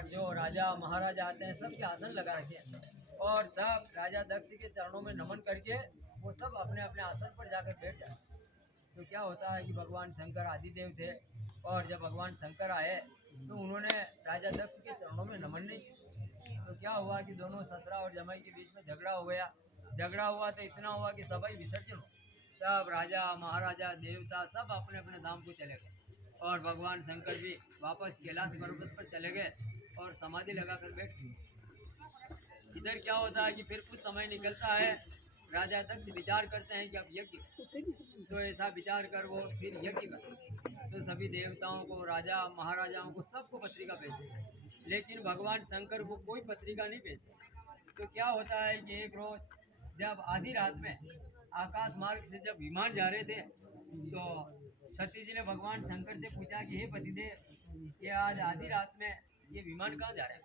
और जो राजा महाराजा आते हैं सबके आसन लगा रखे हैं और सब राजा दक्ष के चरणों में नमन करके वो सब अपने अपने आसन पर जाकर बैठ जाते हैं। तो क्या होता है कि भगवान शंकर आदिदेव थे और जब भगवान शंकर आए तो उन्होंने राजा दक्ष के चरणों में नमन नहीं किया। तो क्या हुआ कि दोनों ससुरा और जमाई के बीच में झगड़ा हो गया। झगड़ा हुआ तो इतना हुआ कि सभी विसर्जन हो, सब राजा महाराजा देवता सब अपने अपने धाम को चले गए और भगवान शंकर जी वापस कैलाश पर्वत पर चले गए और समाधि लगाकर बैठ गए। इधर क्या होता है कि फिर कुछ समय निकलता है, राजा दक्ष विचार करते हैं कि अब यज्ञ, तो ऐसा विचार कर वो फिर यज्ञ करते हैं। तो सभी देवताओं को, राजा महाराजाओं को, सबको पत्रिका भेजते हैं, लेकिन भगवान शंकर को कोई पत्रिका नहीं भेजते। तो क्या होता है कि एक रोज जब आधी रात में आकाश मार्ग से जब विमान जा रहे थे तो सती जी ने भगवान शंकर से पूछा कि हे पतिदेव, ये आज आधी रात में ये विमान कहाँ जा रहा है।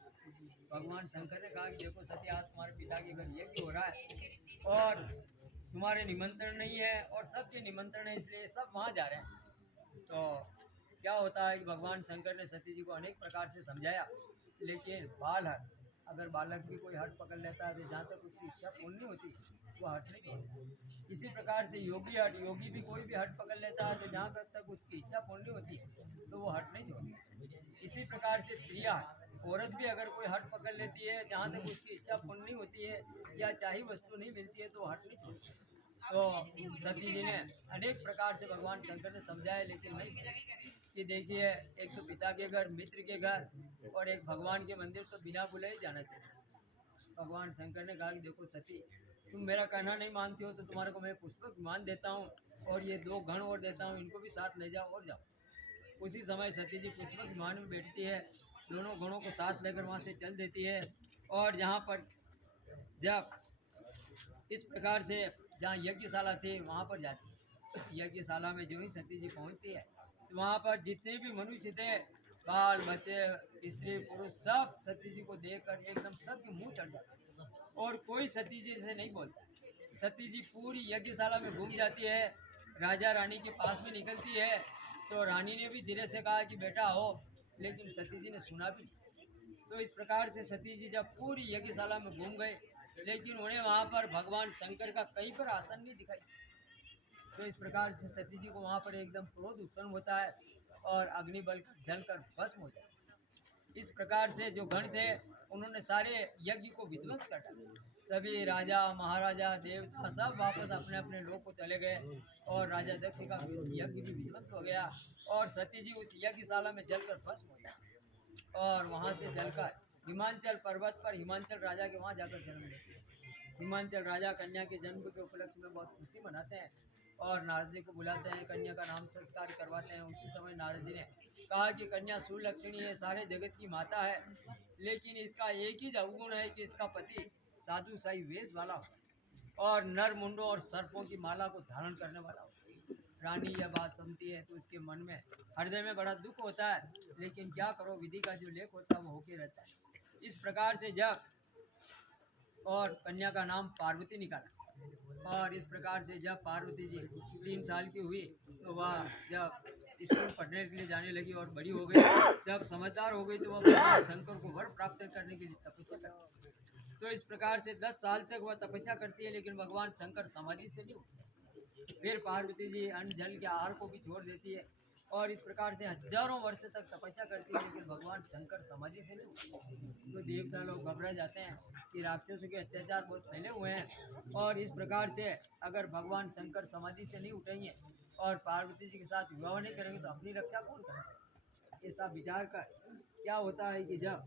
भगवान शंकर ने कहा कि देखो सती, आज तुम्हारे पिता के घर यज्ञ हो रहा है और तुम्हारे निमंत्रण नहीं है और सबके निमंत्रण है, इसलिए सब वहाँ जा रहे हैं। तो क्या होता है कि भगवान शंकर ने सती जी को अनेक प्रकार से समझाया, लेकिन अगर बालक भी कोई हट पकड़ लेता है तो जहाँ तक उसकी इच्छा पूर्ण नहीं होती वो हट नहीं छोड़ता। इसी प्रकार से योगी भी कोई भी हट पकड़ लेता है तो जहाँ तक उसकी इच्छा पूर्ण नहीं होती तो वो हट नहीं छोड़ता। इसी प्रकार से प्रिया औरत भी अगर कोई हट पकड़ लेती है, जहाँ तक उसकी इच्छा पूर्ण नहीं होती है या चाही वस्तु नहीं मिलती है तो वो हट नहीं छोड़ती। तो सती जी ने अनेक प्रकार से भगवान शंकर ने समझाया, लेकिन नहीं कि देखिए, एक तो पिता के घर, मित्र के घर और एक भगवान के मंदिर तो बिना बुलाए ही जाना चाहिए। भगवान शंकर ने कहा कि देखो सती, तुम मेरा कहना नहीं मानती हो तो तुम्हारे को मैं पुष्पक विमान देता हूँ और ये 2 गण और देता हूँ, इनको भी साथ ले जाओ और जाओ। उसी समय सती जी पुष्पक विमान में बैठती है, दोनों गणों को साथ लेकर वहाँ से चल देती है और जहाँ पर जब इस प्रकार से जहाँ यज्ञशाला थी वहाँ पर जाती है। यज्ञशाला में जो ही सती जी पहुँचती है तो वहाँ पर जितने भी मनुष्य थे, बाल बच्चे, स्त्री पुरुष, सब सती जी को देखकर एकदम सबके मुंह चढ़ जाते और कोई सती जी से नहीं बोलता। सती जी पूरी यज्ञशाला में घूम जाती है, राजा रानी के पास में निकलती है तो रानी ने भी धीरे से कहा कि बेटा हो, लेकिन सती जी ने सुना भी नहीं। तो इस प्रकार से सती जी जब पूरी यज्ञशाला में घूम गए, लेकिन उन्हें वहाँ पर भगवान शंकर का कहीं पर आसन नहीं दिखाई। तो इस प्रकार से सती जी को वहाँ पर एकदम क्रोध उत्पन्न होता है और अग्निबल जलकर भस्म हो जाता है। इस प्रकार से जो गण थे उन्होंने सारे यज्ञ को विध्वंस कर डाला। सभी राजा महाराजा देवता सब वापस अपने अपने लोक को चले गए और राजा दक्ष का यज्ञ भी विध्वंस हो गया और सती जी उस यज्ञशाला में जलकर भस्म हो गया और वहाँ से जलकर हिमाचल पर्वत पर हिमाचल राजा के वहाँ जाकर जन्म लेती है। हिमाचल राजा कन्या के जन्म के उपलक्ष्य में बहुत खुशी मनाते हैं और नारद जी को बुलाते हैं, कन्या का नाम संस्कार करवाते हैं। उसी समय नारद जी ने कहा कि कन्या सुलक्षणी है, सारे जगत की माता है, लेकिन इसका एक ही अवगुण है कि इसका पति साधु साई वेश वाला हो और नर मुंडों और सर्पों की माला को धारण करने वाला हो। रानी यह बात सुनती है तो उसके मन में, हृदय में बड़ा दुख होता है, लेकिन क्या करो, विधि का जो लेख होता है वो होके रहता है। इस प्रकार से जब और कन्या का नाम पार्वती निकाला और इस प्रकार से जब पार्वती जी 3 साल की हुई तो वह जब स्कूल पढ़ने के लिए जाने लगी और बड़ी हो गई, जब समझदार हो गई तो वह भगवान शंकर को वर प्राप्त करने के लिए तपस्या करती है। तो इस प्रकार से 10 साल तक वह तपस्या करती है, लेकिन भगवान शंकर समाधि से नहीं उठते। फिर पार्वती जी अन्न जल के आहार को भी छोड़ देती है और इस प्रकार से हजारों वर्ष तक तपस्या करती है, लेकिन भगवान शंकर समाधि से नहीं उठते। तो देवता लोग घबरा जाते हैं कि राक्षसों के अत्याचार बहुत फैले हुए हैं और इस प्रकार से अगर भगवान शंकर समाधि से नहीं उठेंगे और पार्वती जी के साथ विवाह नहीं करेंगे तो अपनी रक्षा कौन करेगा। ऐसा विचार कर क्या होता है कि जब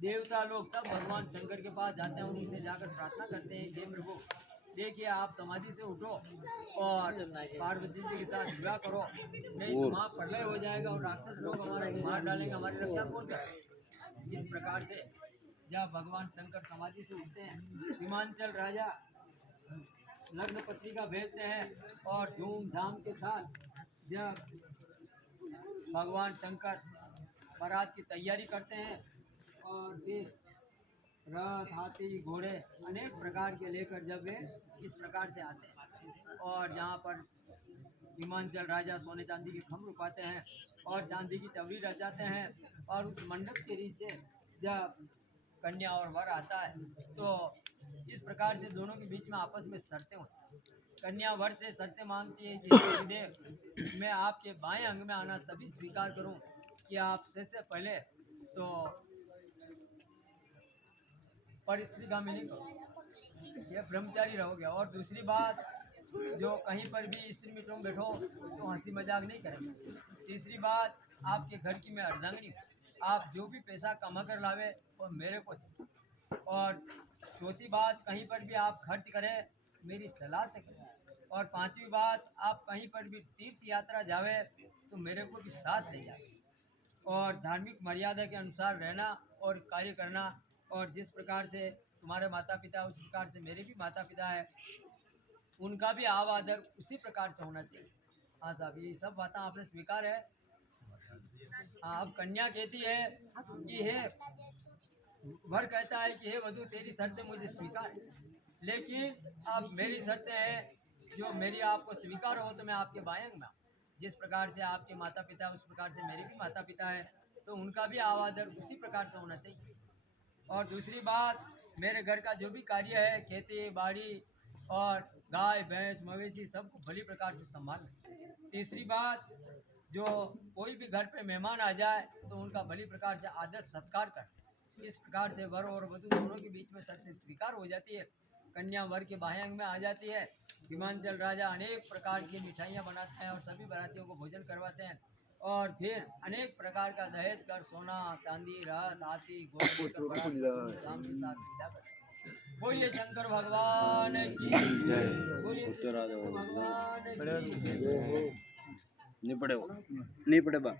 देवता लोग सब भगवान शंकर के पास जाते हैं और उनसे जाकर प्रार्थना करते हैं, हे प्रभु देखिए आप समाधि से उठो और पार्वती जी के साथ विवाह करो, नहीं तो वहाँ प्रलय हो जाएगा और राक्षस लोग हमारा मार डालेंगे, हमारी रक्षा कौन करेगा। इस प्रकार से जब भगवान शंकर समाधि से उठते हैं, हिमाचल राजा लग्न पत्रिका भेजते हैं और धूमधाम के साथ जब भगवान शंकर बारात की तैयारी करते हैं और फिर रथ, हाथी, घोड़े अनेक प्रकार के लेकर जब वे इस प्रकार से आते हैं और जहाँ पर हिमांचल राजा सोने चांदी के खम्भ रुपाते हैं और चांदी की तवरी रचाते हैं, और उस मंडप के नीचे जब कन्या और वर आता है तो इस प्रकार से दोनों के बीच में आपस में शर्तें होती हैं। कन्या वर से शर्तें मांगती है कि गुरुदेव, मैं आपके बाएं अंग में आना तभी स्वीकार करूं कि आप से पहले तो पर स्त्री का मैं नहीं करूँ, ये ब्रह्मचारी रहोगे। और दूसरी बात, जो कहीं पर भी स्त्री मित्रों में बैठो तो हंसी मजाक नहीं करेंगे। तीसरी बात, आपके घर की मैं अर्धांगिनी हूँ, आप जो भी पैसा कमा कर लावे वो मेरे को दे। और चौथी बात, कहीं पर भी आप खर्च करें मेरी सलाह से करें। और पांचवी बात, आप कहीं पर भी तीर्थ यात्रा जावे तो मेरे को भी साथ ले जाए। और धार्मिक मर्यादा के अनुसार रहना और कार्य करना, और जिस प्रकार से तुम्हारे माता पिता उस प्रकार से मेरे भी माता पिता है, उनका भी आव आदर उसी प्रकार से होना चाहिए। हाँ साहब, ये सब बातें आपने स्वीकार है। हाँ, अब कन्या कहती है कि हे वर कहता है कि हे वधू, तेरी शर्तें मुझे स्वीकार है, लेकिन अब मेरी शर्तें हैं जो मेरी आपको स्वीकार हो तो मैं आपके बाएं अंग में आऊं। जिस प्रकार से आपके माता पिता उस प्रकार से मेरे भी माता पिता हैं, तो उनका भी आव आदर उसी प्रकार से होना चाहिए। और दूसरी बात, मेरे घर का जो भी कार्य है, खेती बाड़ी और गाय भैंस मवेशी सबको भली प्रकार से संभालना। तीसरी बात, जो कोई भी घर पे मेहमान आ जाए तो उनका भली प्रकार से आदर सत्कार कर। इस प्रकार से वर और वधू दोनों के बीच में शर्तें स्वीकार हो जाती है। कन्या वर के बाएं अंग में आ जाती है। हिमांचल राजा अनेक प्रकार की मिठाइयाँ बनाते हैं और सभी बारातियों को भोजन करवाते हैं, और फिर अनेक प्रकार का दहेज कर सोना चांदी रथ हाथी बोलिए शंकर भगवान की जय। बोलिए शंकर भगवान की। नहीं पड़े बा।